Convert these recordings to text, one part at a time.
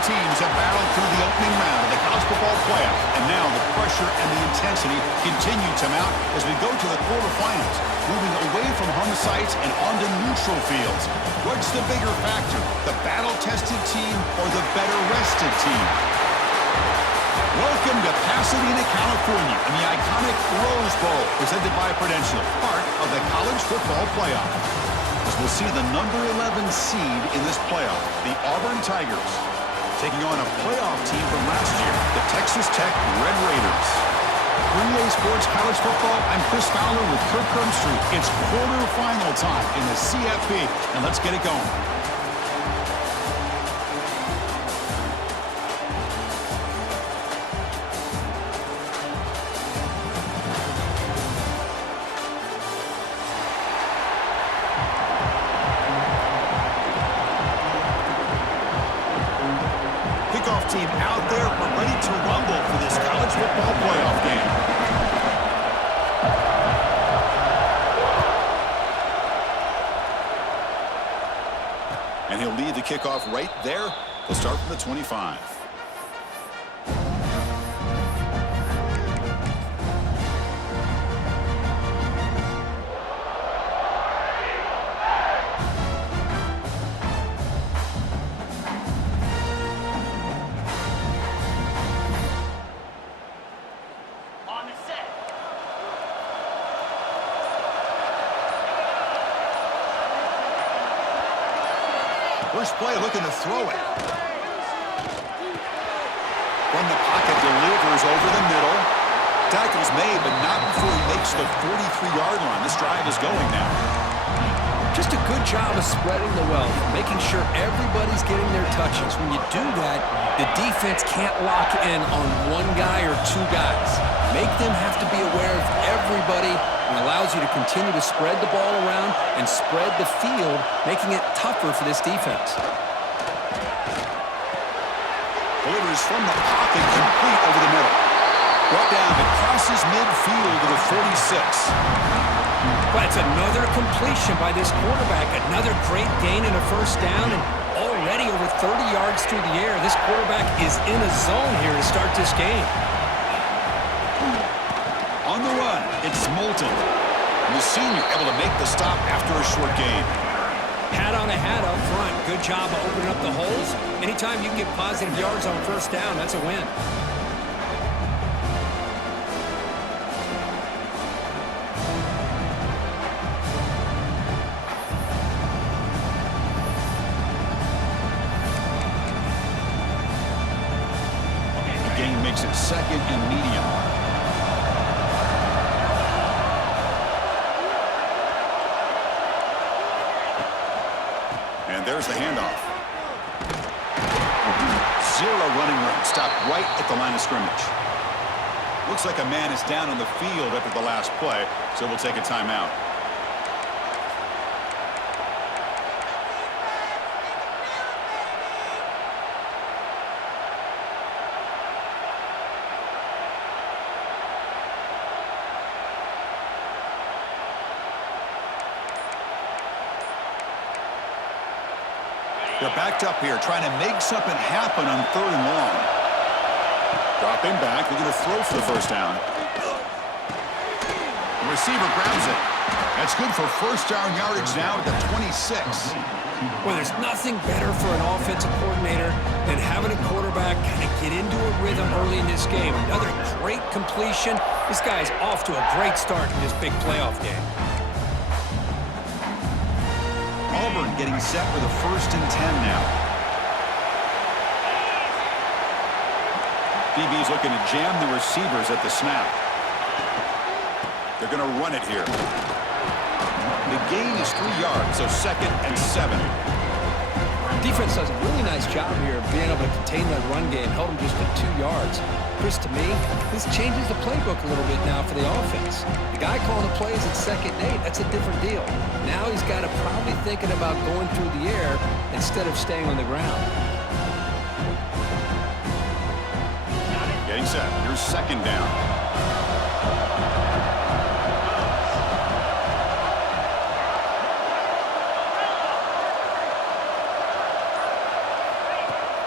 teams have battled through the opening round of the college football playoff, and now the pressure and the intensity continue to mount as we go to the quarterfinals, moving away from home sites and onto neutral fields. What's the bigger factor, the battle-tested team or the better-rested team? Welcome to Pasadena, California, in the iconic Rose Bowl, presented by Prudential, part of the college football playoff. As we'll see the number 11 seed in this playoff, the Auburn Tigers, taking on a playoff team from last year, the Texas Tech Red Raiders. For EA Sports College Football, I'm Chris Fowler with Kirk Herbstreit. It's quarterfinal time in the CFP, and let's get it going. Team out there, we're ready to rumble for this college football playoff game. And he'll lead the kickoff right there. He'll start from the 25. First play, looking to throw it. From the pocket, delivers over the middle. Tackle's made, but not before he makes the 43-yard line. This drive is going now. Just a good job of spreading the wealth, making sure everybody's getting their touches. When you do that, the defense can't lock in on one guy or two guys. Make them have to be aware of everybody, and allows you to continue to spread the ball around and spread the field, making it tougher for this defense. Delivers from the pocket, complete over the middle. Brought down, but crosses midfield to the 46. But it's another completion by this quarterback. Another great gain and a first down, and already over 30 yards through the air. This quarterback is in a zone here to start this game. On the run, it's Moulton. And the senior able to make the stop after a short gain. Hat on a hat up front. Good job of opening up the holes. Anytime you can get positive yards on first down, that's a win. The gain makes it second and medium. And there's the handoff. Zero running room. Stopped right at the line of scrimmage. Looks like a man is down on the field after the last play, so we'll take a timeout. They're backed up here, trying to make something happen on 3rd and long. Dropping back, looking to throw for the first down. The receiver grabs it. That's good for first down yardage now at the 26. Well, there's nothing better for an offensive coordinator than having a quarterback kind of get into a rhythm early in this game. Another great completion. This guy's off to a great start in this big playoff game. Auburn getting set for the 1st and 10 now. DB's looking to jam the receivers at the snap. They're going to run it here. The gain is 3 yards, so 2nd and 7. Defense does a really nice job here of being able to contain that run game, held them just at 2 yards. Chris, to me, this changes the playbook a little bit now for the offense. The guy calling the plays at 2nd and 8, that's a different deal. Now he's got to probably thinking about going through the air instead of staying on the ground. Getting set. Here's 2nd down.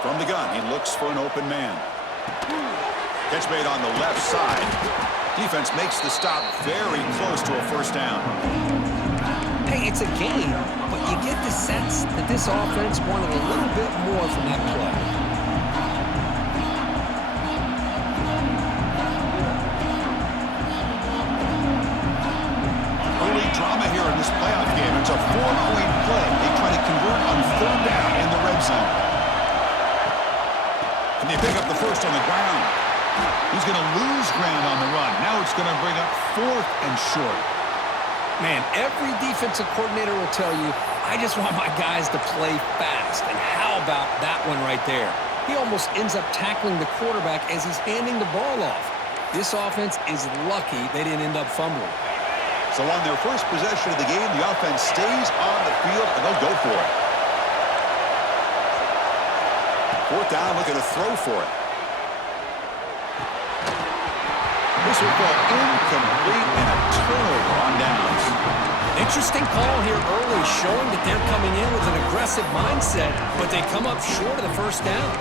From the gun. He looks for an open man. Catch made on the left side. Defense makes the stop very close to a first down. Hey, it's a game, but you get the sense that this offense wanted a little bit more from that play. Early drama here in this playoff game. It's a 4-point play. They try to convert on third down in the red zone. And they pick up the first on the ground. He's going to lose ground on the run. Now it's going to bring up 4th and short. Man, every defensive coordinator will tell you, I just want my guys to play fast. And how about that one right there? He almost ends up tackling the quarterback as he's handing the ball off. This offense is lucky they didn't end up fumbling. So on their first possession of the game, the offense stays on the field, and they'll go for it. 4th down, looking to throw for it. This will fall incomplete and a turnover on downs. Interesting call here early, showing that they're coming in with an aggressive mindset, but they come up short of the first down.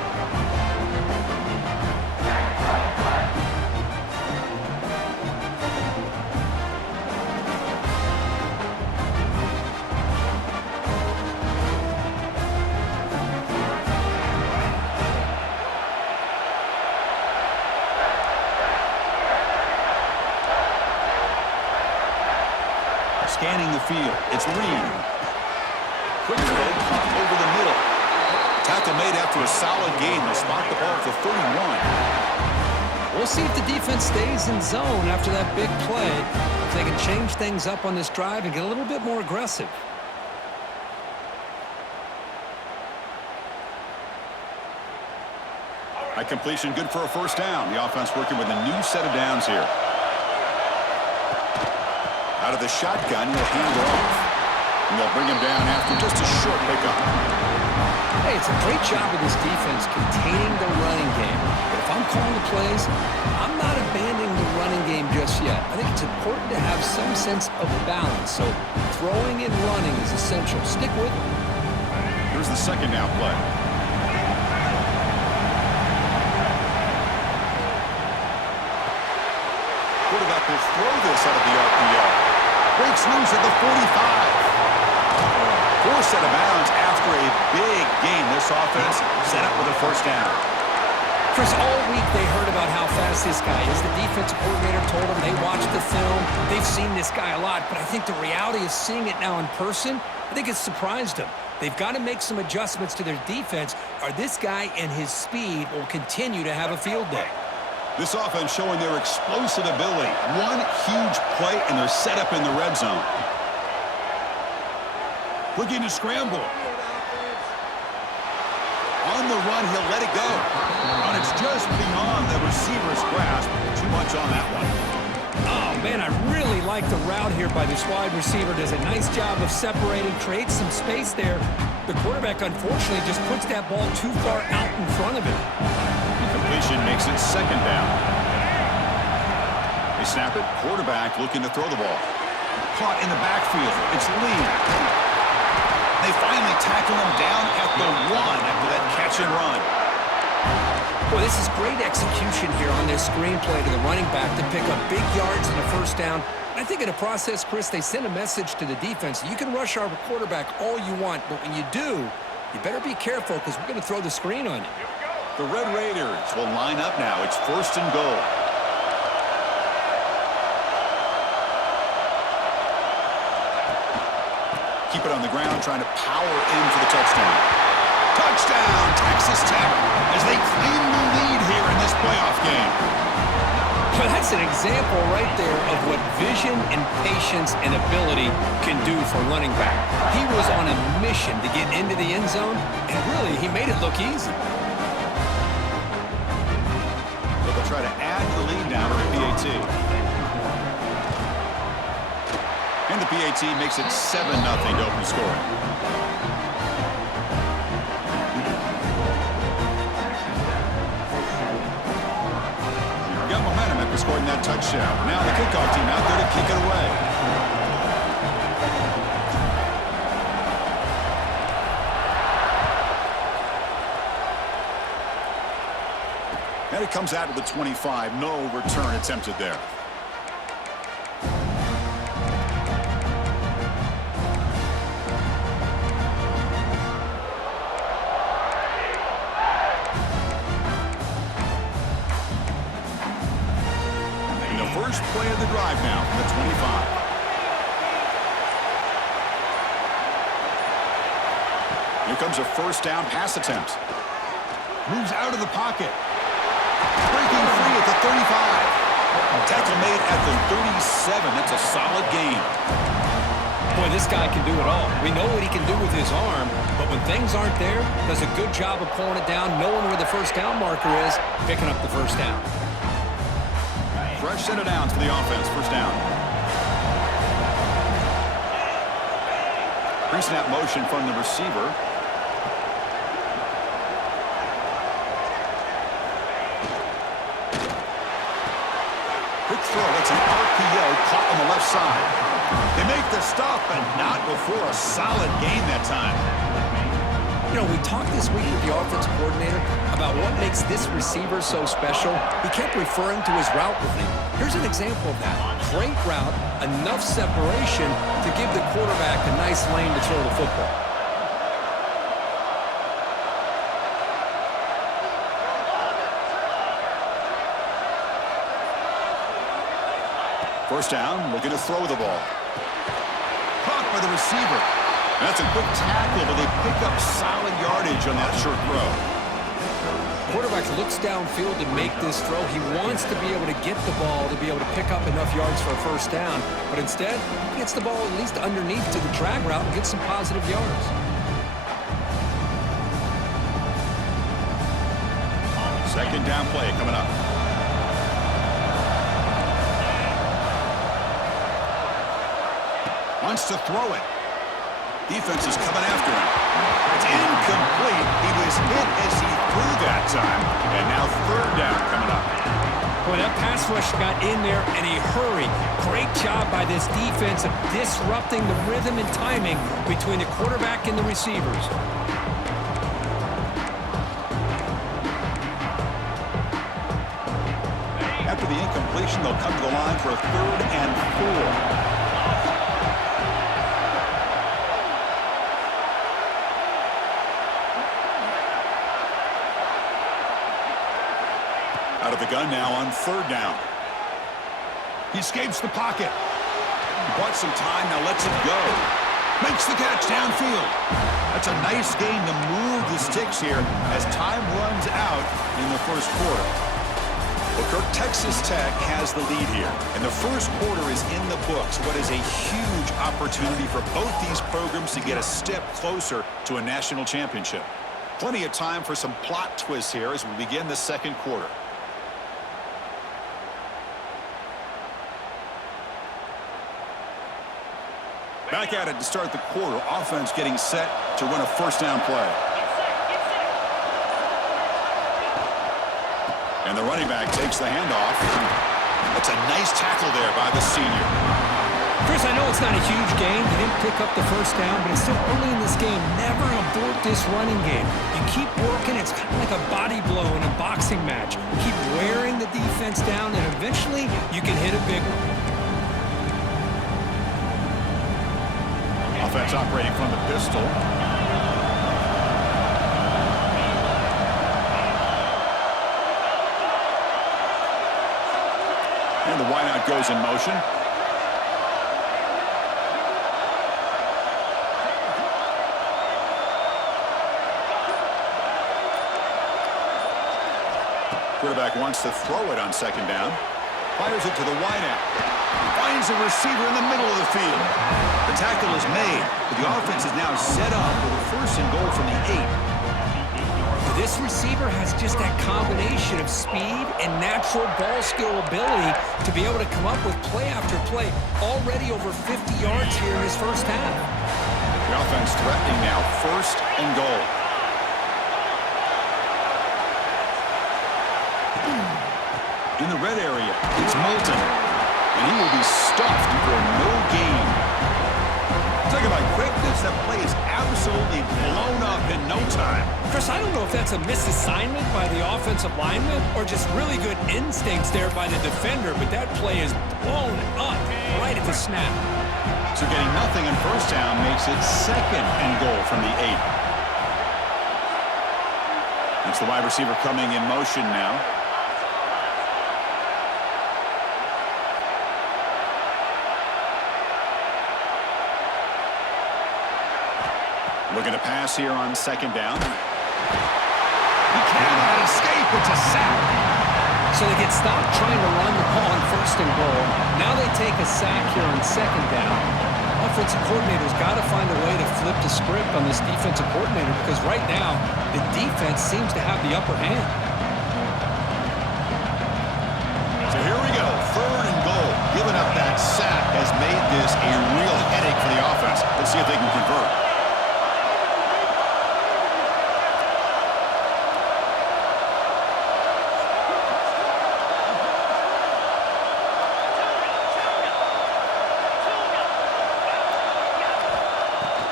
Scanning the field. It's Reed. Quick throw caught over the middle. Tackle made after a solid gain. They'll spot the ball for 31. We'll see if the defense stays in zone after that big play. If they can change things up on this drive and get a little bit more aggressive. High completion, good for a first down. The offense working with a new set of downs here. Out of the shotgun, he'll hand it off. And they'll bring him down after just a short pickup. Hey, it's a great job of this defense containing the running game. But if I'm calling the plays, I'm not abandoning the running game just yet. I think it's important to have some sense of balance. So throwing and running is essential. Stick with it. Here's the second down play. Quarterback will throw this out of the RPO. Breaks loose at the 45. 4 set of bounds after a big game. This offense set up with a first down. Chris, all week they heard about how fast this guy is. The defensive coordinator told them they watched the film. They've seen this guy a lot, but I think the reality of seeing it now in person, I think it's surprised them. They've got to make some adjustments to their defense, or this guy and his speed will continue to have a field day. This offense showing their explosive ability. One huge play, and they're set up in the red zone. Looking to scramble. On the run, he'll let it go. And it's just beyond the receiver's grasp. Too much on that one. Oh, man, I really like the route here by this wide receiver. Does a nice job of separating, creates some space there. The quarterback, unfortunately, just puts that ball too far out in front of him. Completion makes it second down. They snap it. Quarterback looking to throw the ball. Caught in the backfield. It's Lee. They finally tackle him down at the 1 after that catch and run. Boy, this is great execution here on this screenplay to the running back to pick up big yards and a first down. I think in the process, Chris, they send a message to the defense. You can rush our quarterback all you want, but when you do, you better be careful because we're going to throw the screen on you. The Red Raiders will line up now. It's 1st and goal. Keep it on the ground, trying to power in for the touchdown. Touchdown, Texas Tech, as they claim the lead here in this playoff game. But that's an example right there of what vision and patience and ability can do for running back. He was on a mission to get into the end zone, and really, he made it look easy. They'll try to add the lead now to the PAT. And the PAT makes it 7-0 to open scoring. Got momentum after scoring that touchdown. Now the kickoff team out there to kick it away. And it comes out to the 25. No return attempted there. And the first play of the drive now from the 25. Here comes a first down pass attempt. Moves out of the pocket. Breaking free at the 35. Tackle made at the 37. That's a solid gain. Boy, this guy can do it all. We know what he can do with his arm, but when things aren't there, does a good job of pulling it down, knowing where the first down marker is, picking up the first down. Fresh set of downs for the offense. First down. Pre-snap motion from the receiver. Quick throw. It's an RPO caught on the left side. They make the stop, but not before a solid gain that time. You know, we talked this week with the offensive coordinator about what makes this receiver so special. He kept referring to his route running. Here's an example of that. Great route, enough separation to give the quarterback a nice lane to throw the football. First down, looking to throw the ball. Caught by the receiver. That's a quick tackle, but they pick up solid yardage on that short throw. Quarterback looks downfield to make this throw. He wants to be able to get the ball to be able to pick up enough yards for a first down, but instead, he gets the ball at least underneath to the drag route and gets some positive yards. Second down play coming up. Wants to throw it. Defense is coming after him. It's incomplete. He was hit as he threw that time. And now third down coming up. Boy, that pass rush got in there in a hurry. Great job by this defense of disrupting the rhythm and timing between the quarterback and the receivers. After the incompletion, they'll come to the line for a 3rd and 4. Out of the gun now on 3rd down. He escapes the pocket. He bought some time, now lets it go. Makes the catch downfield. That's a nice gain to move the sticks here as time runs out in the first quarter. Well, Kirk, Texas Tech has the lead here, and the first quarter is in the books. What is a huge opportunity for both these programs to get a step closer to a national championship. Plenty of time for some plot twists here as we begin the second quarter. Back at it to start the quarter. Offense getting set to run a first down play. And the running back takes the handoff. That's a nice tackle there by the senior. Chris, I know it's not a huge game. He didn't pick up the first down, but it's still early in this game. Never abort this running game. You keep working. It's kind of like a body blow in a boxing match. Keep wearing the defense down, and eventually you can hit a big one. Offense operating from the pistol. And the wideout goes in motion. Quarterback wants to throw it on 2nd down. Fires it to the wideout. Finds a receiver in the middle of the field. The tackle is made, but the offense is now set up with a 1st and goal from the 8. This receiver has just that combination of speed and natural ball skill ability to be able to come up with play after play. Already over 50 yards here in his first half. The offense threatening now, 1st and goal. In the red area, it's Moulton. And he will be stuffed for no gain. Talk about quickness. That play is absolutely blown up in no time. Chris, I don't know if that's a misassignment by the offensive lineman or just really good instincts there by the defender, but that play is blown up right at the snap. So getting nothing on first down makes it 2nd and goal from the 8. That's the wide receiver coming in motion now. Looking to pass here on 2nd down. He cannot escape. It's a sack. So they get stopped trying to run the ball on 1st and goal. Now they take a sack here on 2nd down. Offensive coordinator's got to find a way to flip the script on this defensive coordinator because right now the defense seems to have the upper hand. So here we go. 3rd and goal. Giving up that sack has made this a real headache for the offense. Let's see if they can convert.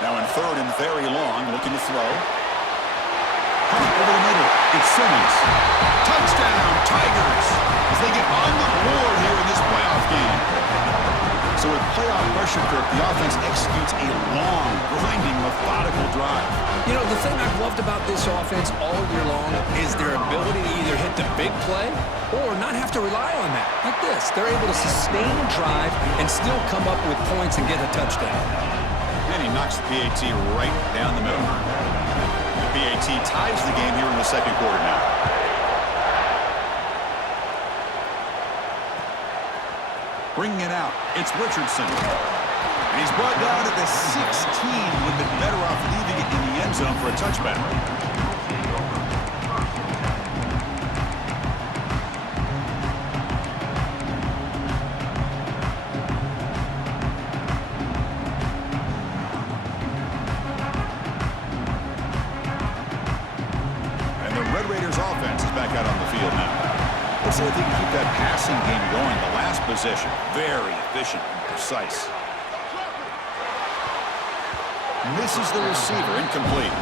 Now in 3rd and very long, looking to throw. Over the middle, it's Simmons. Touchdown, Tigers, as they get on the board here in this playoff game. So with playoff pressure, Kirk, the offense executes a long, grinding, methodical drive. You know, the thing I've loved about this offense all year long is their ability to either hit the big play or not have to rely on that. Like this, they're able to sustain a drive and still come up with points and get a touchdown. And he knocks the PAT right down the middle. The PAT ties the game here in the 2nd quarter now. Bringing it out, it's Richardson. And he's brought down at the 16. Would have been better off leaving it in the end zone for a touchback. Offense is back out on the field now. Let's see if they can keep that passing game going. The last possession, very efficient and precise. Misses the receiver, incomplete.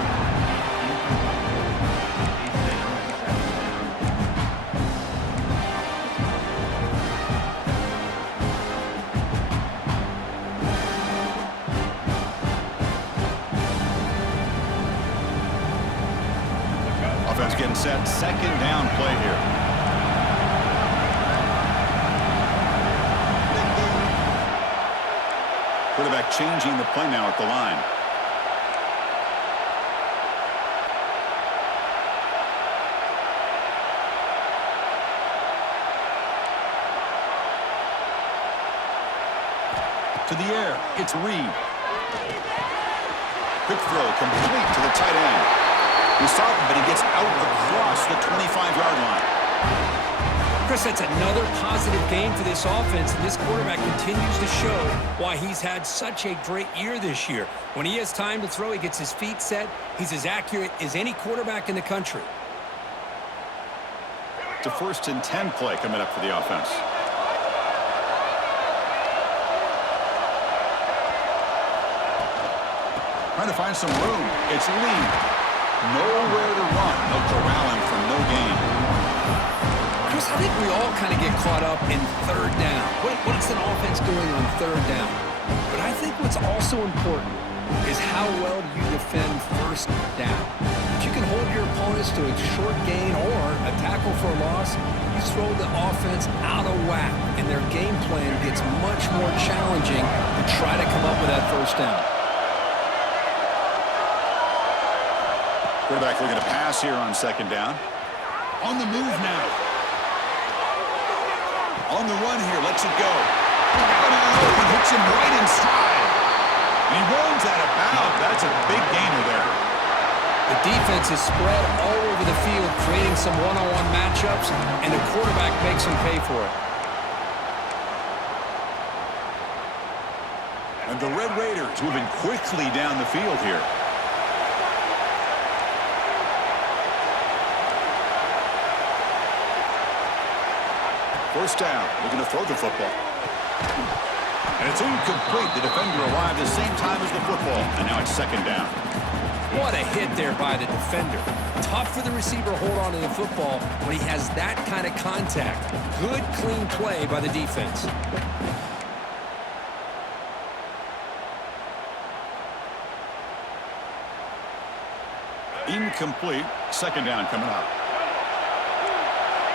Offense getting set. 2nd down play here. Quarterback changing the play now at the line. To the air. It's Reed. Quick throw complete to the tight end. He's stopped, but he gets out across the 25-yard line. Chris, that's another positive game for this offense, and this quarterback continues to show why he's had such a great year this year. When he has time to throw, he gets his feet set. He's as accurate as any quarterback in the country. It's a 1st and 10 play coming up for the offense. Trying to find some room. It's Lee. Nowhere to run. No corralling for no gain. Chris, I think we all kind of get caught up in 3rd down. What's an offense doing on 3rd down? But I think what's also important is how well you defend 1st down. If you can hold your opponents to a short gain or a tackle for a loss, you throw the offense out of whack, and their game plan gets much more challenging to try to come up with that 1st down. Quarterback looking to pass here on 2nd down. On the move now. On the run here, lets it go. He hits him right in stride. He runs out of bounds. That's a big gainer there. The defense is spread all over the field, creating some one-on-one matchups, and the quarterback makes them pay for it. And the Red Raiders moving quickly down the field here. First down, looking to throw the football. And And it's incomplete. The defender arrived at the same time as the football. And now it's second down. What a hit there by the defender. Tough for the receiver to hold on to the football when he has that kind of contact. Good, clean play by the defense. Incomplete. Second down coming up.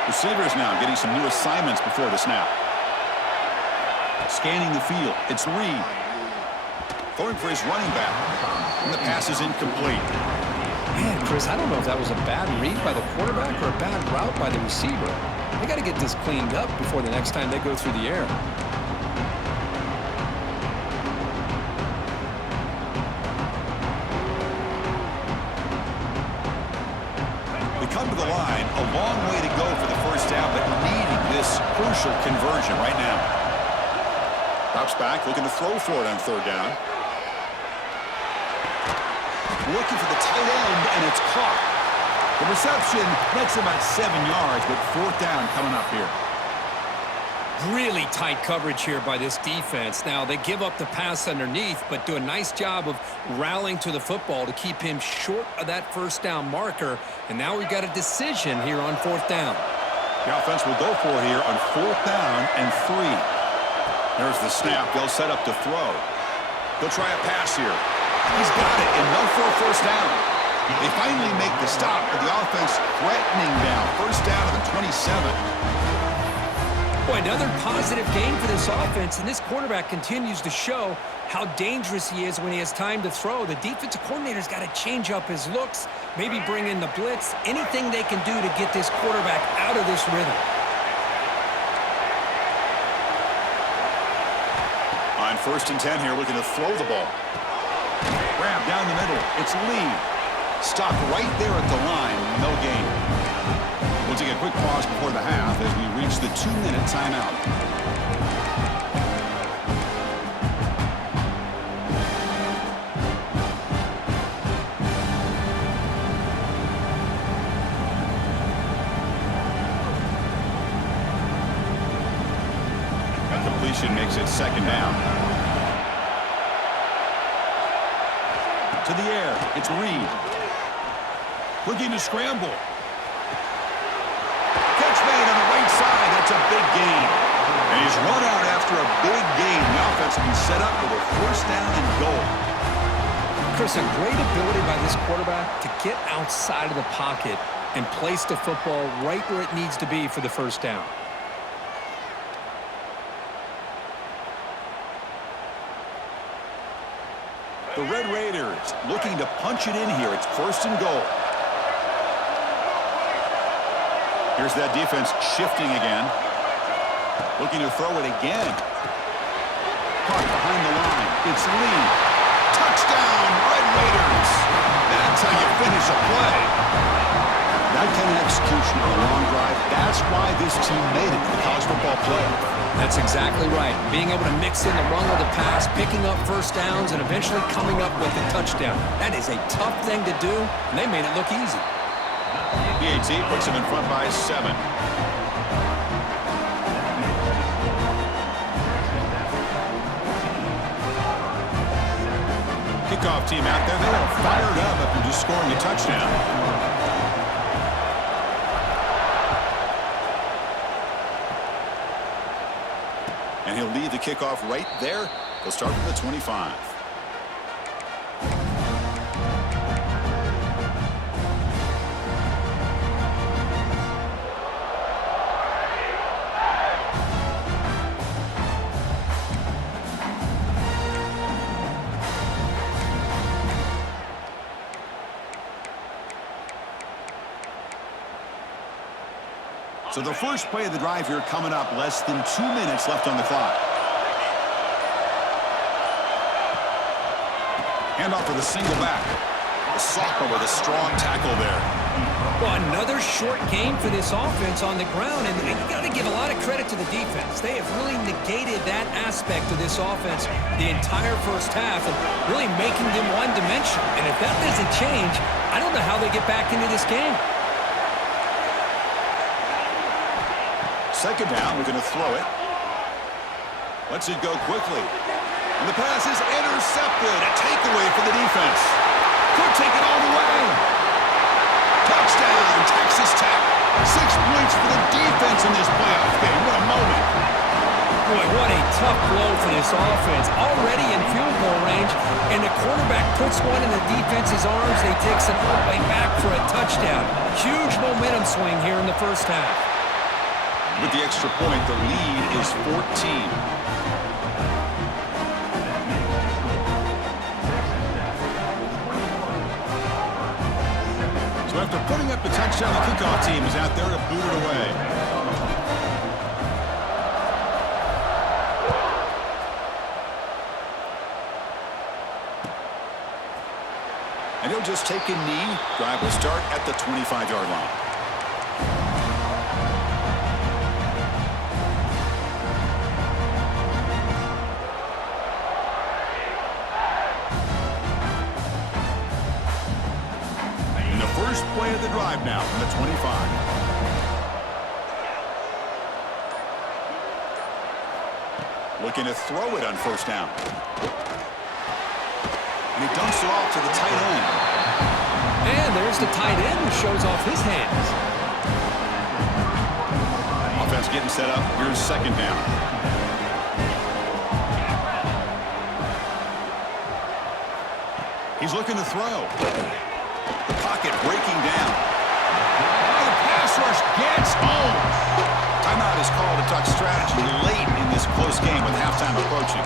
Receivers now getting some new assignments before the snap. Scanning the field. It's Reed. Throwing for his running back. And the pass is incomplete. Man, Chris, I don't know if that was a bad read by the quarterback or a bad route by the receiver. They got to get this cleaned up before the next time they go through the air. We come to the line. A long way to go for the first down, but needing this crucial conversion right now. Drops back, looking to throw for it on third down. Looking for the tight end, and it's caught. The reception makes about 7 yards, but fourth down coming up here. Really tight coverage here by this defense. Now, they give up the pass underneath, but do a nice job of rallying to the football to keep him short of that first down marker. And now we've got a decision here on fourth down. The offense will go for it here on fourth down and 3. There's the snap. They'll set up to throw. They'll try a pass here. He's got it, enough for a first down. They finally make the stop, but the offense threatening down. First down to the 27. Boy, another positive game for this offense, and this quarterback continues to show how dangerous he is when he has time to throw. The defensive coordinator's got to change up his looks, maybe bring in the blitz, anything they can do to get this quarterback out of this rhythm. On first and 10 here, looking to throw the ball. Grab down the middle. It's Lee. Stopped right there at the line. No gain. We'll take a quick pause before the half as we reach the 2-minute timeout. A completion makes it second down. To the air, it's Reed. Looking to scramble. Catch made on the right side. That's a big gain. And he's run out after a big gain. The offense will be set up with a first down and goal. Chris, a great ability by this quarterback to get outside of the pocket and place the football right where it needs to be for the first down. The Red Raiders looking to punch it in here. It's first and goal. Here's that defense shifting again. Looking to throw it again. Caught behind the line. It's Lee. Touchdown, Red Raiders. That's how you finish a play. That kind of execution on a long drive, that's why this team made it to the college football playoff. That's exactly right. Being able to mix in the run with the pass, picking up first downs, and eventually coming up with a touchdown. That is a tough thing to do, and they made it look easy. PAT puts him in front by 7. Kickoff team out there. They are fired up after just scoring a touchdown. And he'll lead the kickoff right there. They'll start from the 25. So the first play of the drive here coming up, less than 2 minutes left on the clock. Handoff to the single back. The sophomore with a strong tackle there. Well, another short game for this offense on the ground, and you got to give a lot of credit to the defense. They have really negated that aspect of this offense the entire first half and really making them one-dimensional. And if that doesn't change, I don't know how they get back into this game. Second down, we're going to throw it. Lets it go quickly. And the pass is intercepted. A takeaway for the defense. Could take it all the way. Touchdown, Texas Tech. 6 points for the defense in this playoff game. What a moment. Boy, what a tough blow for this offense. Already in field goal range, and the quarterback puts one in the defense's arms. They take some way back for a touchdown. Huge momentum swing here in the first half. With the extra point, the lead is 14. So after putting up the touchdown, the kickoff team is out there to boot it away. And he'll just take a knee. Drive will start at the 25-yard line. And the first play of the drive now from the 25. Looking to throw it on first down. And he dumps it off to the tight end. And there's the tight end who shows off his hands. Offense getting set up. Here's second down. He's looking to throw. The pocket breaking down. Oh, the pass rush gets home. Timeout is called to talk strategy late in this close game with halftime approaching.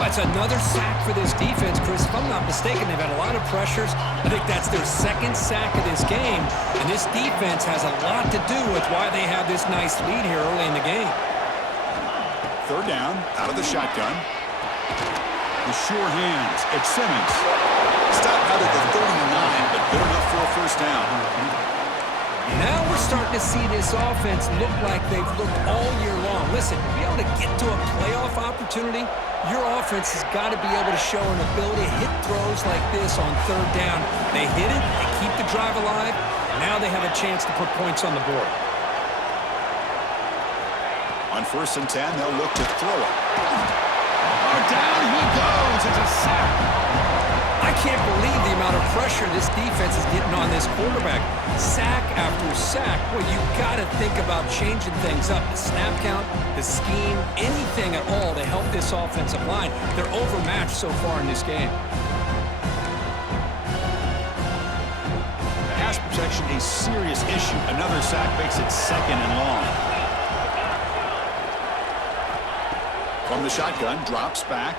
That's another sack for this defense, Chris. If I'm not mistaken, they've had a lot of pressures. I think that's their second sack of this game. And this defense has a lot to do with why they have this nice lead here early in the game. Third down, out of the shotgun. The sure hands. It's Simmons. Stop out at the 39, but good enough for a first down. Now we're starting to see this offense look like they've looked all year long. Listen, to be able to get to a playoff opportunity, your offense has got to be able to show an ability to hit throws like this on third down. They hit it, they keep the drive alive, now they have a chance to put points on the board. On 1st and 10, they'll look to throw it. Oh, down he goes. It's a sack. I can't believe the amount of pressure this defense is getting on this quarterback. Sack after sack. Well, you got to think about changing things up. The snap count, the scheme, anything at all to help this offensive line. They're overmatched so far in this game. Pass protection, a serious issue. Another sack makes it 2nd and long. From the shotgun, drops back.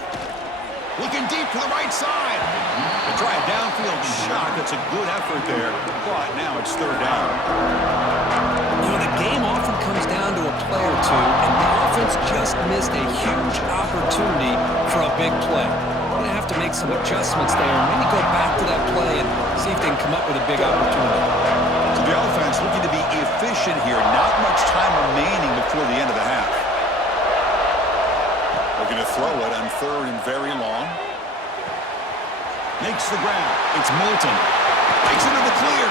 Looking deep to the right side. They try a downfield shot. That's a good effort there. But now it's third down. You know, the game often comes down to a play or two, and the offense just missed a huge opportunity for a big play. They're going to have to make some adjustments there and maybe go back to that play and see if they can come up with a big opportunity. So the offense looking to be efficient here. Not much time remaining before the end of the half. Looking to throw it on 3rd and very long. Makes the grab. It's Milton. Takes it to the clear.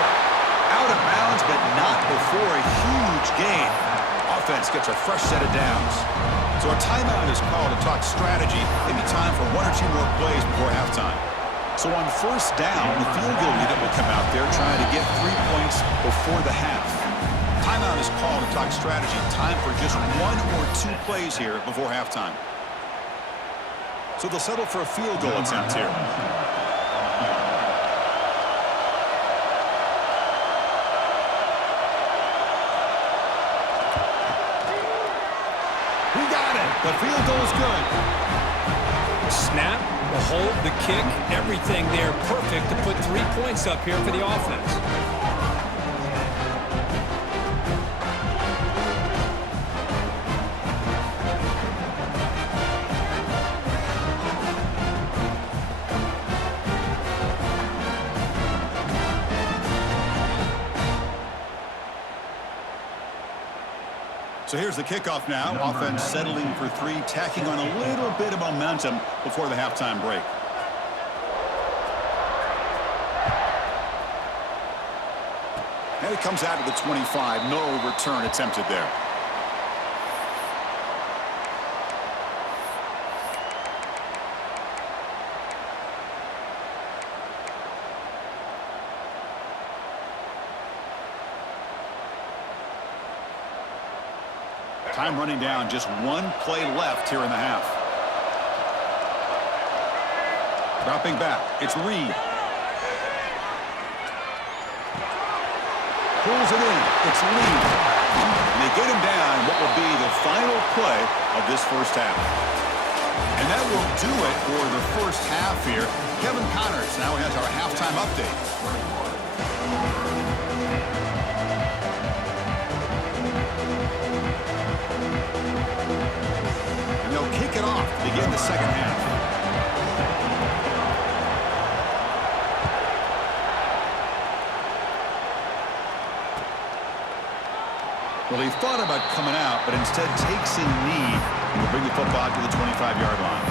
Out of bounds, but not before a huge gain. Offense gets a fresh set of downs. So a timeout is called to talk strategy. Maybe time for 1 or 2 more plays before halftime. So on 1st down, the field goal unit will come out there trying to get 3 points before the half. Timeout is called to talk strategy. Time for just 1 or 2 plays here before halftime. So they'll settle for a field goal attempt here. He got it. The field goal is good. Snap, the hold, the kick, everything there perfect to put 3 points up here for the offense. So here's the kickoff now. Offense settling for 3, tacking on a little bit of momentum before the halftime break. And it comes out to the 25. No return attempted there. Time running down, just one play left here in the half. Dropping back, it's Reed. Pulls it in, it's Reed. And they get him down what will be the final play of this first half. And that will do it for the first half here. Kevin Connors now has our halftime update. And they'll kick it off to begin the second half. Well, he thought about coming out, but instead takes a knee and will bring the football to the 25-yard line.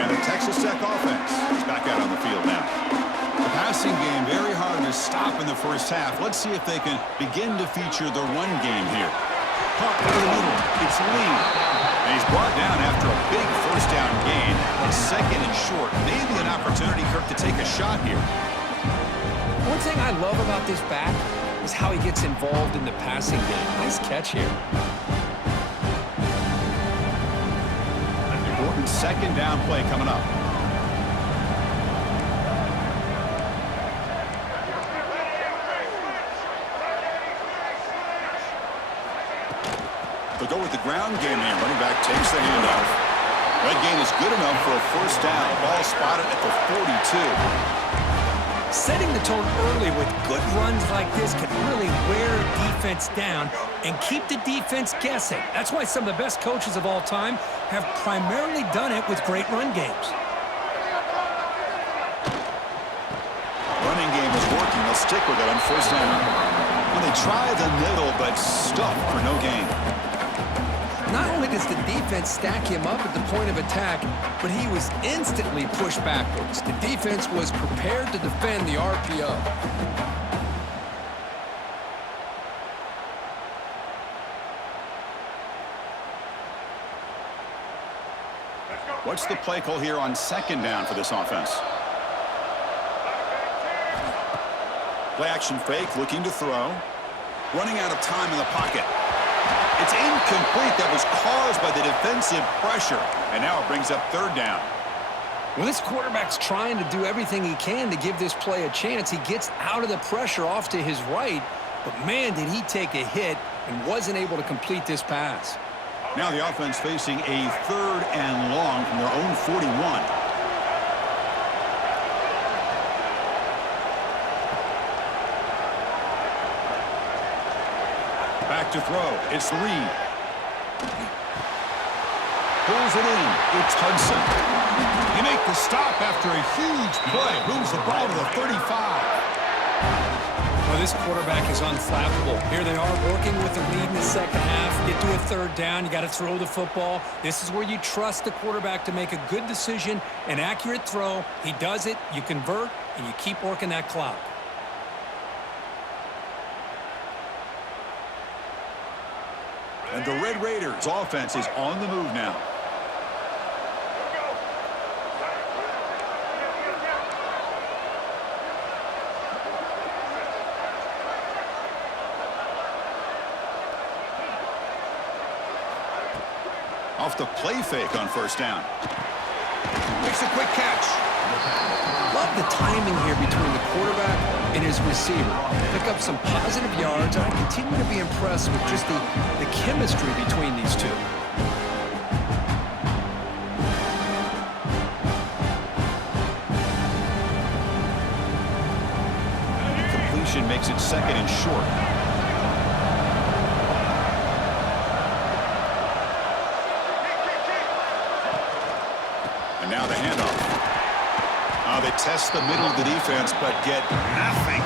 And the Texas Tech offense is back out on the field now. The passing game very hard to stop in the first half. Let's see if they can begin to feature the run game here. Punt over the middle. It's Lee. And he's brought down after a big first down gain. And second and short. Maybe an opportunity, Kirk, to take a shot here. One thing I love about this back is how he gets involved in the passing game. Nice catch here. An important second down play coming up. They'll go with the ground game here. Running back takes the handoff. That gain is good enough for a first down. Ball spotted at the 42. Setting the tone early with good runs like this can really wear defense down and keep the defense guessing. That's why some of the best coaches of all time have primarily done it with great run games. Running game is working. They'll stick with it on first down. Well, they try the middle, but stuff for no gain. Not only does the defense stack him up at the point of attack, but he was instantly pushed backwards. The defense was prepared to defend the RPO. What's the play call here on second down for this offense? Play action fake, looking to throw. Running out of time in the pocket. It's incomplete. That was caused by the defensive pressure. And now it brings up third down. Well, this quarterback's trying to do everything he can to give this play a chance. He gets out of the pressure off to his right, but man, did he take a hit and wasn't able to complete this pass. Now the offense facing a third and long from their own 41. Back to throw. It's Reed. Pulls it in. It's Hudson. He make the stop after a huge play. Moves the ball to the 35. Well, this quarterback is unflappable. Here they are working with the lead in the second half. Get to a third down. You got to throw the football. This is where you trust the quarterback to make a good decision, an accurate throw. He does it. You convert, and you keep working that clock. And the Red Raiders offense is on the move now. Off the play fake on first down. Makes a quick catch. Love the timing here between the quarterback and his receiver. Pick up some positive yards, and I continue to be impressed with just the chemistry between these two. Completion makes it second and short. And now the handoff. They test the middle of the defense, but get nothing.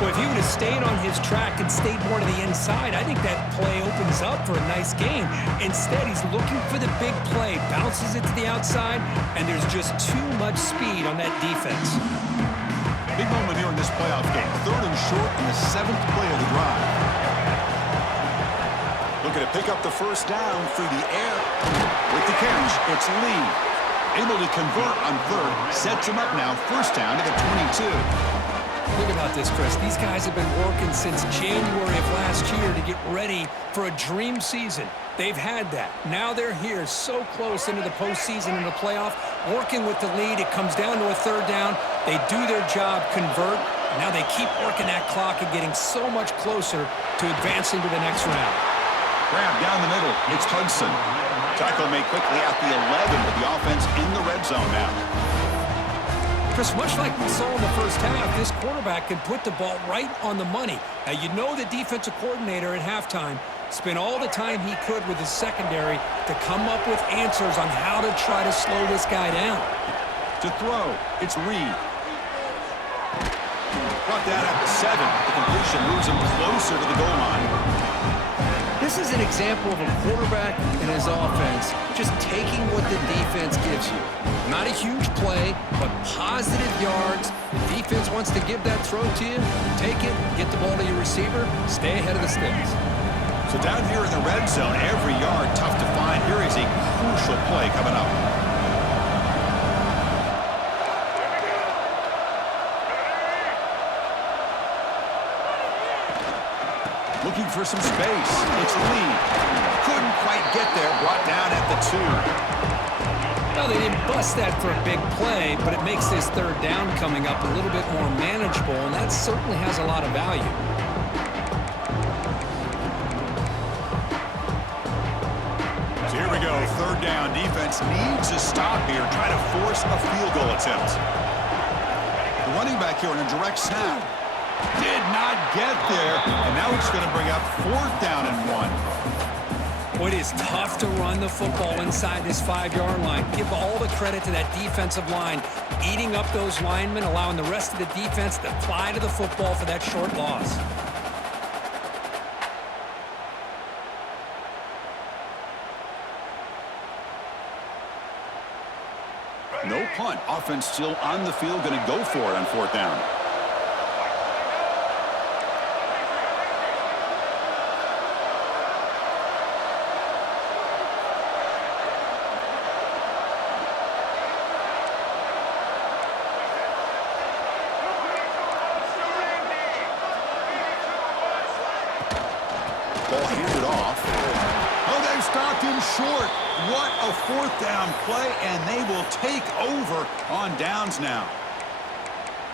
Well, if he would have stayed on his track and stayed more to the inside, I think that play opens up for a nice game. Instead, he's looking for the big play, bounces it to the outside, and there's just too much speed on that defense. Big moment here in this playoff game. Third and short in the 7th play of the drive. looking to pick up the first down through the air. With the catch, it's Lee. Able to convert on third, sets him up now, first down to the 22. Think about this, Chris. These guys have been working since January of last year to get ready for a dream season. They've had that. Now they're here so close into the postseason and the playoff, working with the lead. It comes down to a third down. They do their job, convert. Now they keep working that clock and getting so much closer to advancing to the next round. Grab down the middle. It's Hudson. Tackle made quickly at the 11 with the offense in the red zone now. Chris, much like we saw in the first half, this quarterback can put the ball right on the money. Now, you know the defensive coordinator at halftime spent all the time he could with his secondary to come up with answers on how to try to slow this guy down. To throw, it's Reed. Brought down at the 7. The completion moves him closer to the goal line. This is an example of a quarterback and his offense just taking what the defense gives you. Not a huge play, but positive yards. The defense wants to give that throw to you. Take it, get the ball to your receiver, stay ahead of the sticks. So down here in the red zone, every yard tough to find. Here is a crucial play coming up. Looking for some space. It's Lee. Couldn't quite get there. Brought down at the 2. Well, they didn't bust that for a big play, but it makes this third down coming up a little bit more manageable, and that certainly has a lot of value. So here we go. Third down. Defense needs a stop here. Try to force a field goal attempt. The running back here on a direct snap. Did not get there, and now it's going to bring up fourth down and 1. Boy, it is tough to run the football inside this 5-yard line. Give all the credit to that defensive line, eating up those linemen, allowing the rest of the defense to fly to the football for that short loss. No punt. Offense still on the field, going to go for it on fourth down. Ball handed off. Oh, they've stopped him short. What a fourth down play, and they will take over on downs now.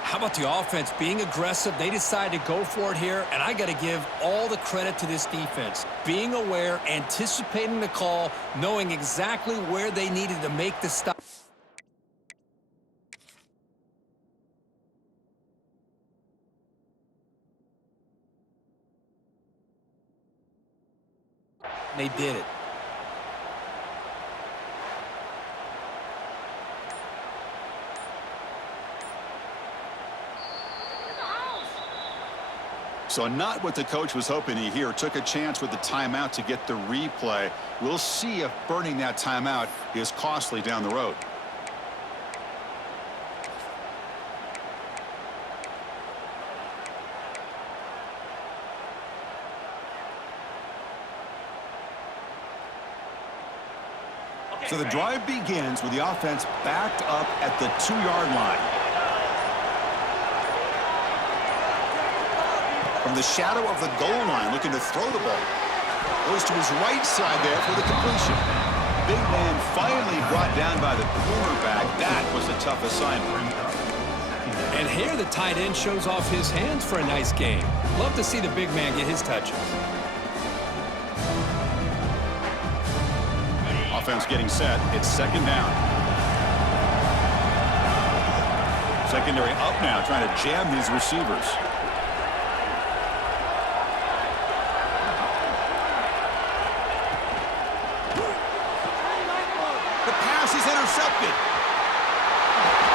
How about the offense being aggressive? They decide to go for it here, and I got to give all the credit to this defense. Being aware, anticipating the call, knowing exactly where they needed to make the stop. They did it. So not what the coach was hoping to hear. Took a chance with the timeout to get the replay. We'll see if burning that timeout is costly down the road. So the drive begins with the offense backed up at the 2-yard line. From the shadow of the goal line, looking to throw the ball. Goes to his right side there for the completion. Big man finally brought down by the cornerback. That was a tough assignment. And here the tight end shows off his hands for a nice game. Love to see the big man get his touches. Offense getting set. It's second down. Secondary up now, trying to jam these receivers. The pass is intercepted.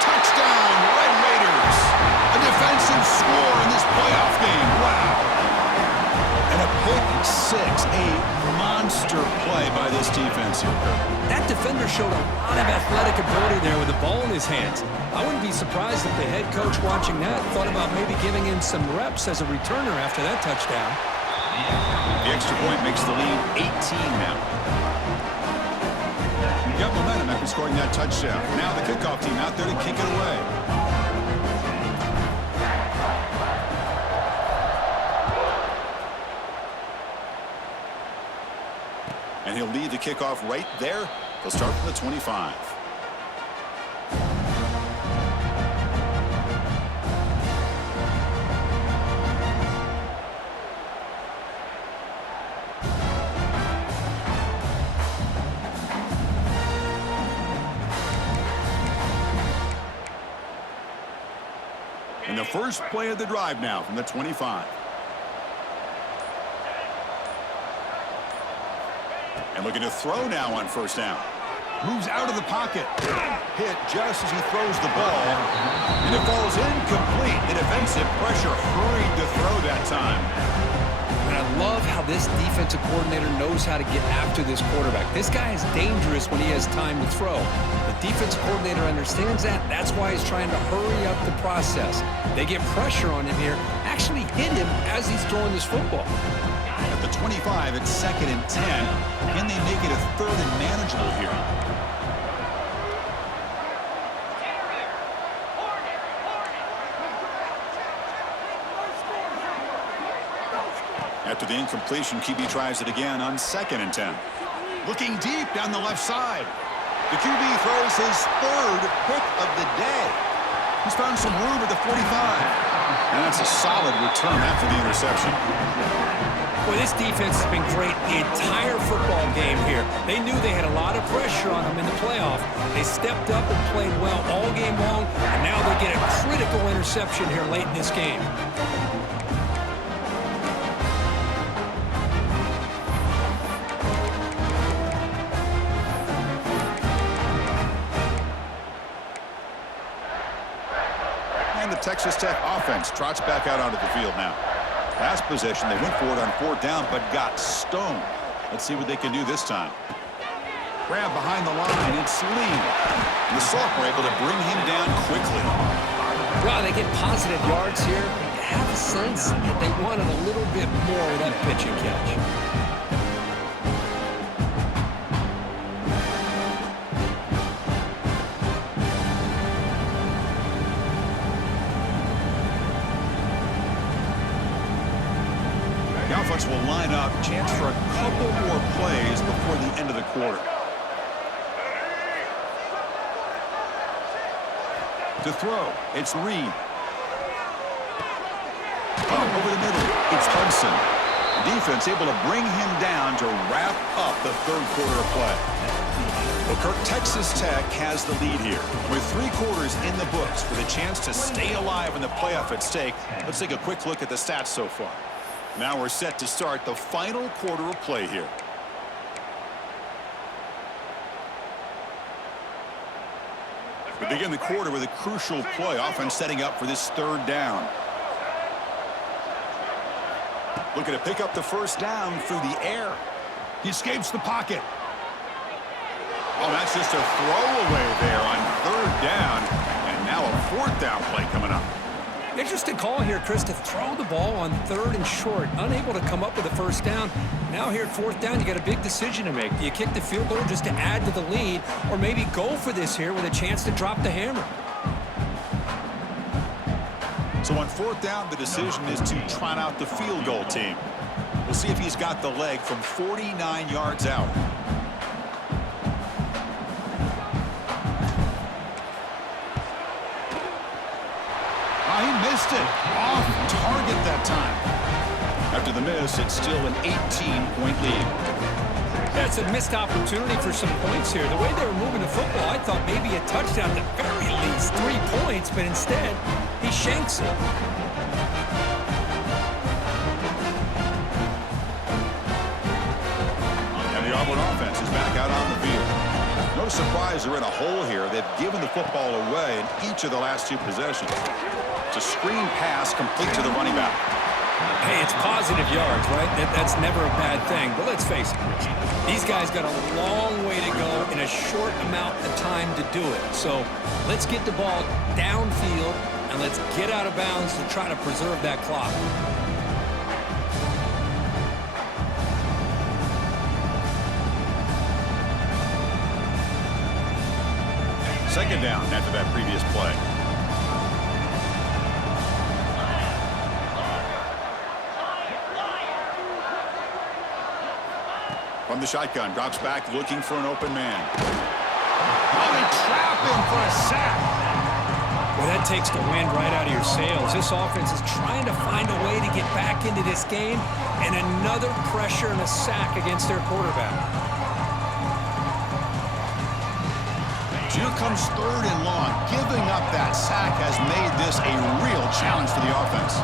Touchdown, Red Raiders. A defensive score in this playoff game. Wow. And a pick six, a monster play by this defense here. That defender showed a lot of athletic ability there with the ball in his hands. I wouldn't be surprised if the head coach watching that thought about maybe giving him some reps as a returner after that touchdown. The extra point makes the lead 18 now. You got momentum after scoring that touchdown. Now the kickoff team out there to kick it away. And he'll lead the kickoff right there. They'll start from the 25. And the first play of the drive now from the 25. And looking to throw now on first down. Moves out of the pocket. Hit just as he throws the ball. And it falls incomplete. The defensive pressure hurried to throw that time. And I love how this defensive coordinator knows how to get after this quarterback. This guy is dangerous when he has time to throw. The defensive coordinator understands that. That's why he's trying to hurry up the process. They get pressure on him here, actually hit him as he's throwing this football. At the 25, it's 2nd and 10. Can they make it a 3rd and manageable here? After the incompletion, QB tries it again on 2nd and 10. Looking deep down the left side. The QB throws his 3rd pick of the day. He's found some room at the 45. And that's a solid return after the interception. Well, this defense has been great the entire football game here. They knew they had a lot of pressure on them in the playoff. They stepped up and played well all game long, and now they get a critical interception here late in this game. And the Texas Tech offense trots back out onto the field now. Last possession, they went for it on 4th down, but got stoned. Let's see what they can do this time. Grab behind the line, it's Lee. And the sophomore able to bring him down quickly. Well, they get positive yards here, but you have a sense that they wanted a little bit more of that pitch and catch. The offense will line up, chance for a couple more plays before the end of the quarter. To throw, it's Reed. Over the middle, it's Hudson. Defense able to bring him down to wrap up the 3rd quarter of play. Well, Kirk, Texas Tech has the lead here. With 3 quarters in the books with a chance to stay alive in the playoff at stake, let's take a quick look at the stats so far. Now we're set to start the final quarter of play here. We begin the quarter with a crucial play, offense setting up for this 3rd down. Looking to pick up the first down through the air. He escapes the pocket. Oh, that's just a throwaway there on 3rd down. And now a 4th down play coming up. Interesting call here, Chris, to throw the ball on 3rd and short. Unable to come up with a first down. Now here at 4th down, you got a big decision to make. Do you kick the field goal just to add to the lead, or maybe go for this here with a chance to drop the hammer? So on 4th down, the decision is to trot out the field goal team. We'll see if he's got the leg from 49 yards out. He missed it. Off target that time. After the miss, it's still an 18-point lead. That's a missed opportunity for some points here. The way they were moving the football, I thought maybe a touchdown at the very least, 3 points, but instead, he shanks it. And the Auburn offense is back out on the field. No surprise they're in a hole here. They've given the football away in each of the last 2 possessions. It's a screen pass complete to the running back. Hey, it's positive yards, right? That's never a bad thing. But let's face it, these guys got a long way to go in a short amount of time to do it. So let's get the ball downfield, and let's get out of bounds to try to preserve that clock. Second down after that previous play. From the shotgun, drops back looking for an open man. Oh, they trap him for a sack. Well, that takes the wind right out of your sails. This offense is trying to find a way to get back into this game, and another pressure and a sack against their quarterback. Here comes third and long. Giving up that sack has made this a real challenge for the offense.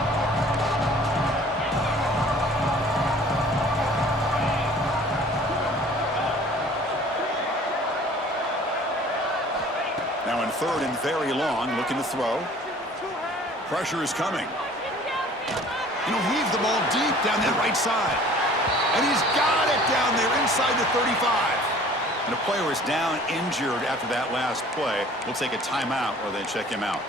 Now in third and very long, looking to throw. Pressure is coming. And he'll heave the ball deep down that right side. And he's got it down there inside the 35. And a player is down injured after that last play. We'll take a timeout or then check him out.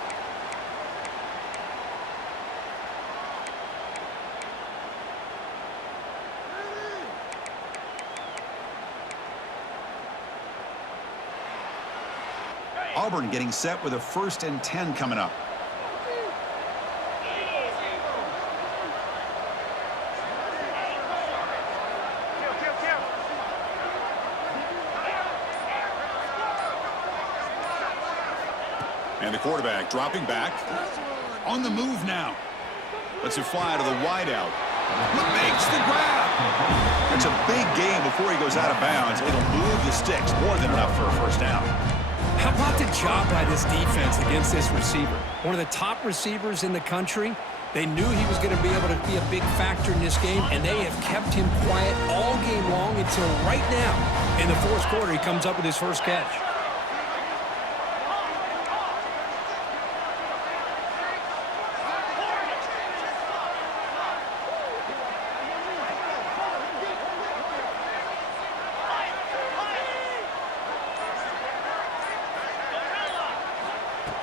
Auburn getting set with a 1st and 10 coming up. And the quarterback dropping back. On the move now. Lets it fly to the wideout. Makes the grab. It's a big game before he goes out of bounds. It'll move the sticks more than enough for a first down. How about the job by this defense against this receiver? One of the top receivers in the country. They knew he was going to be able to be a big factor in this game, and they have kept him quiet all game long until right now. In the 4th quarter, he comes up with his first catch.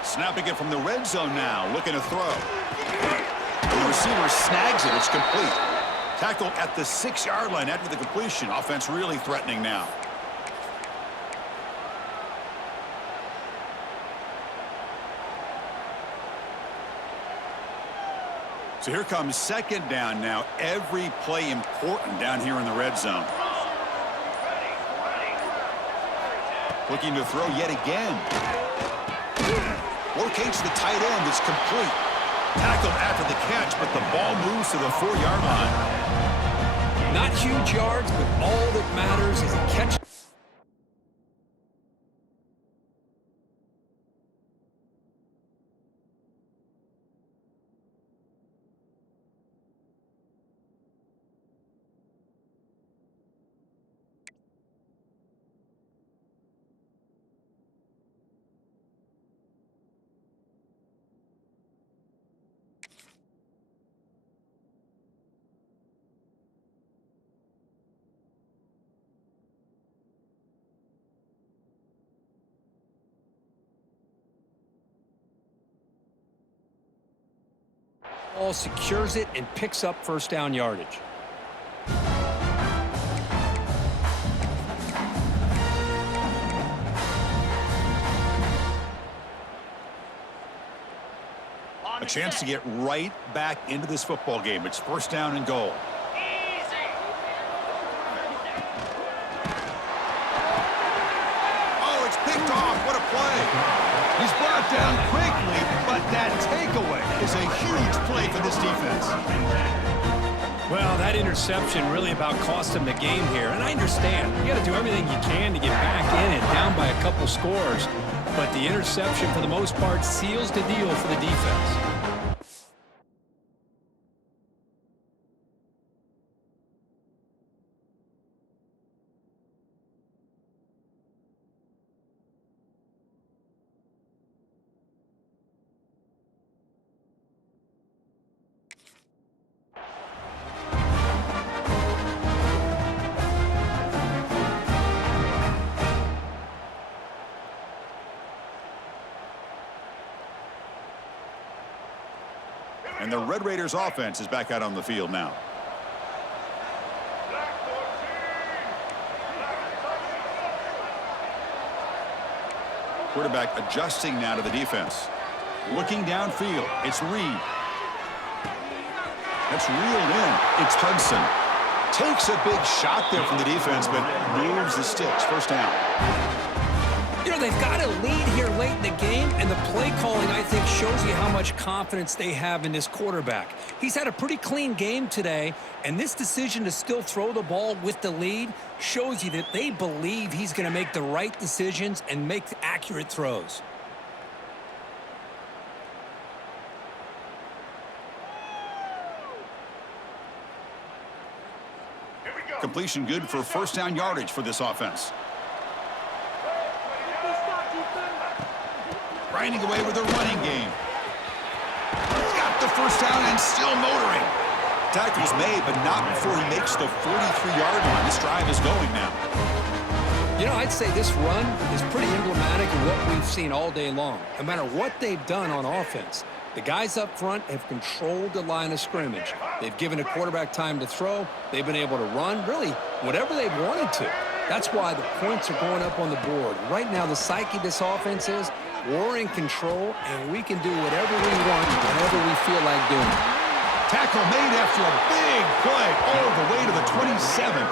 Snapping it from the red zone now, looking to throw. The receiver snags it, it's complete. Tackled at the 6-yard line after the completion. Offense really threatening now. So here comes 2nd down now. Every play important down here in the red zone. Looking to throw yet again. Locates the tight end. It's complete. Tackled after the catch, but the ball moves to the 4-yard line. Not huge yards, but all that matters is a catch. Ball secures it and picks up first down yardage. A chance to get right back into this football game. It's 1st down and goal. Oh, it's picked off. What a play. He's brought down quickly, but that takeaway is a huge play for this defense. Well, that interception really about cost him the game here. And I understand. You got to do everything you can to get back in and down by a couple scores. But the interception, for the most part, seals the deal for the defense. And the Red Raiders offense is back out on the field now. Quarterback adjusting now to the defense. Looking downfield. It's Reed. That's reeled in. It's Hudson. Takes a big shot there from the defense, but moves the sticks. First down. You know, they've got a lead here late in the game, and the play calling, I think, shows you how much confidence they have in this quarterback. He's had a pretty clean game today, and this decision to still throw the ball with the lead shows you that they believe he's going to make the right decisions and make accurate throws. Completion good for first down yardage for this offense. Grinding away with a running game. He's got the first down and still motoring. Tackle's made, but not before he makes the 43-yard line. This drive is going now. You know, I'd say this run is pretty emblematic of what we've seen all day long. No matter what they've done on offense, the guys up front have controlled the line of scrimmage. They've given a quarterback time to throw. They've been able to run, really, whatever they've wanted to. That's why the points are going up on the board. Right now, the psyche of this offense is we're in control, and we can do whatever we want, whenever we feel like doing it. Tackle made after a big play all the way to the 27.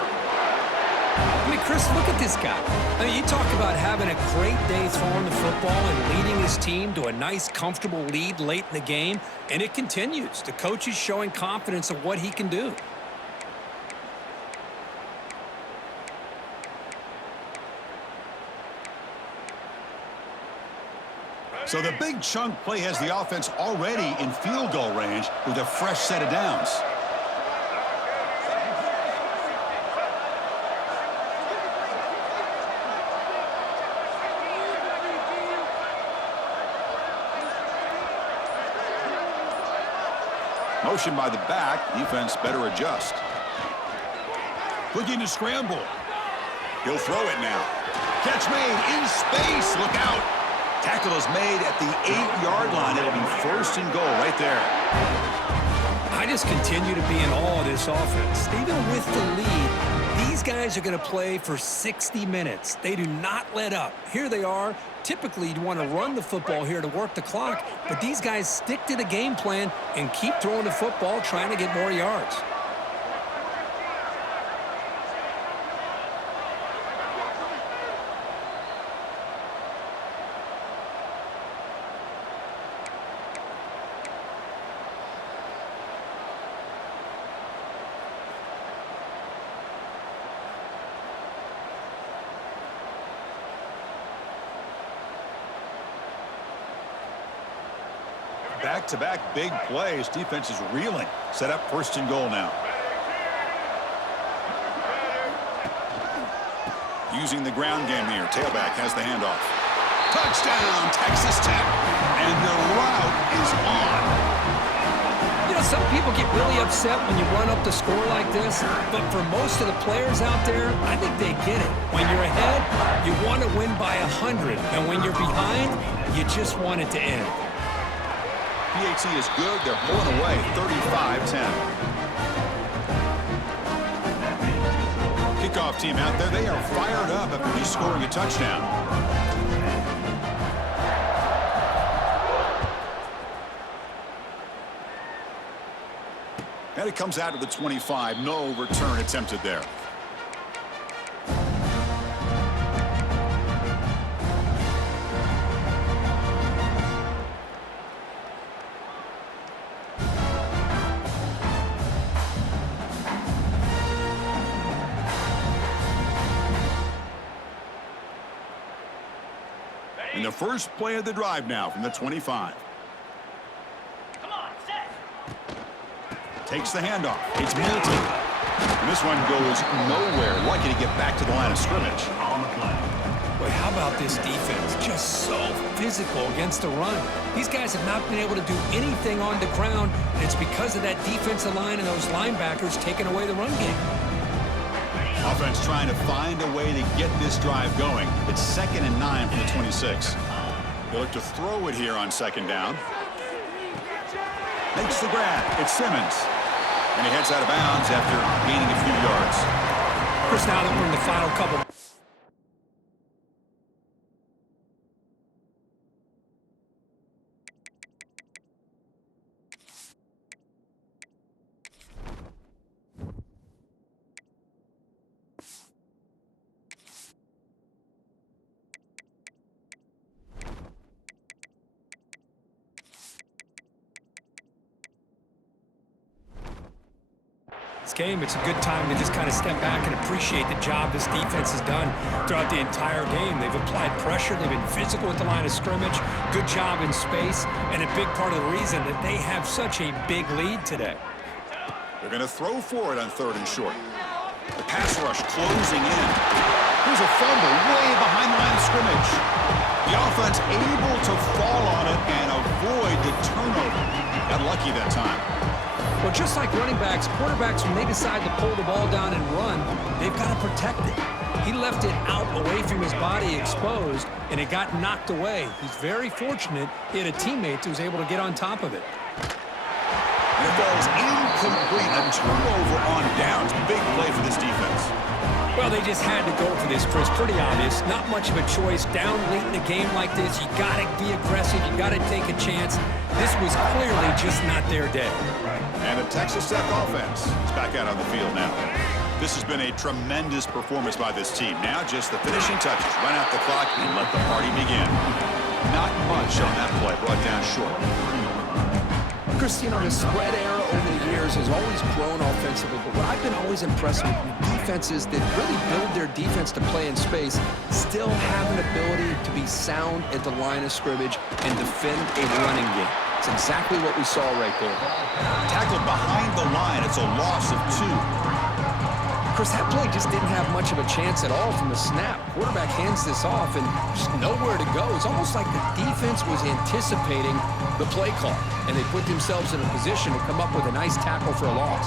I mean, Chris, look at this guy. I mean, you talk about having a great day throwing the football and leading his team to a nice, comfortable lead late in the game, and it continues. The coach is showing confidence of what he can do. So the big chunk play has the offense already in field goal range with a fresh set of downs. Motion by the back. Defense better adjust. Looking to scramble. He'll throw it now. Catch made in space. Look out. Tackle is made at the 8-yard line. It'll be first and goal right there. I just continue to be in awe of this offense. Even with the lead, these guys are going to play for 60 minutes. They do not let up. Here they are. Typically, you want to run the football here to work the clock, but these guys stick to the game plan and keep throwing the football, trying to get more yards. Back-to-back big plays. Defense is reeling. Set up first and goal now. Using the ground game here. Tailback has the handoff. Touchdown, Texas Tech. And the route is on. You know, some people get really upset when you run up the score like this, but for most of the players out there, I think they get it. When you're ahead, you want to win by 100, and when you're behind, you just want it to end. PAT is good. They're pulling away 35-10. Kickoff team out there. They are fired up after just scoring a touchdown. And it comes out to the 25. No return attempted there. And the first play of the drive now from the 25. Come on, set. Takes the handoff. It's Milton. And this one goes nowhere. Lucky to get back to the line of scrimmage. But how about this defense? Just so physical against the run. These guys have not been able to do anything on the ground, and it's because of that defensive line and those linebackers taking away the run game. Offense trying to find a way to get this drive going. It's 2nd and 9 from the 26. They look to throw it here on 2nd down. Makes the grab. It's Simmons. And he heads out of bounds after gaining a few yards. Chris, now that we're in the final couple. This game, it's a good time to just kind of step back and appreciate the job this defense has done throughout the entire game. They've applied pressure. They've been physical at the line of scrimmage. Good job in space, and a big part of the reason that they have such a big lead today. They're going to throw for it on 3rd and short. The pass rush closing in. Here's a fumble way behind the line of scrimmage. The offense able to fall on it and avoid the turnover. Got lucky that time. Well, just like running backs, quarterbacks, when they decide to pull the ball down and run, they've got to protect it. He left it out away from his body exposed, and it got knocked away. He's very fortunate he had a teammate who was able to get on top of it. And it falls incomplete. A turnover on downs. Big play for this defense. Well, they just had to go for this, Chris. Pretty obvious. Not much of a choice. Down late in a game like this, you got to be aggressive. You got to take a chance. This was clearly just not their day. And the Texas Tech offense is back out on the field now. This has been a tremendous performance by this team. Now just the finishing touches. Run out the clock and let the party begin. Not much on that play. Brought down short. Chris, you know, the spread era over the years has always grown offensively, but what I've been always impressed with defenses that really build their defense to play in space still have an ability to be sound at the line of scrimmage and defend a running game. It's exactly what we saw right there. Tackled behind the line. It's a loss of 2. Chris, that play just didn't have much of a chance at all from the snap. Quarterback hands this off and just nowhere to go. It's almost like the defense was anticipating the play call, and they put themselves in a position to come up with a nice tackle for a loss.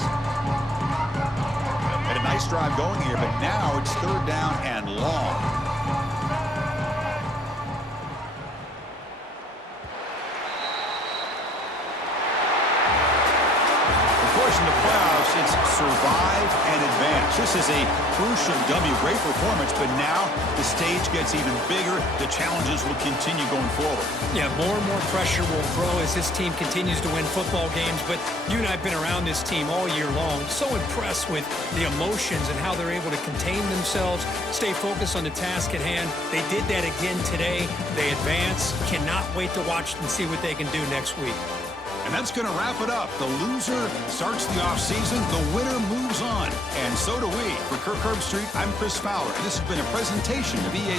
Had a nice drive going here, but now it's 3rd down and long. In the playoffs, it's survive and advance. This is a crucial W. Great performance, but now the stage gets even bigger. The challenges will continue going forward. Yeah, more and more pressure will grow as this team continues to win football games, but you and I have been around this team all year long. So impressed with the emotions and how they're able to contain themselves, stay focused on the task at hand. They did that again today. They advance. Cannot wait to watch and see what they can do next week. And that's going to wrap it up. The loser starts the offseason. The winner moves on. And so do we. For Kirk Herbstreit, I'm Chris Fowler. And this has been a presentation of EA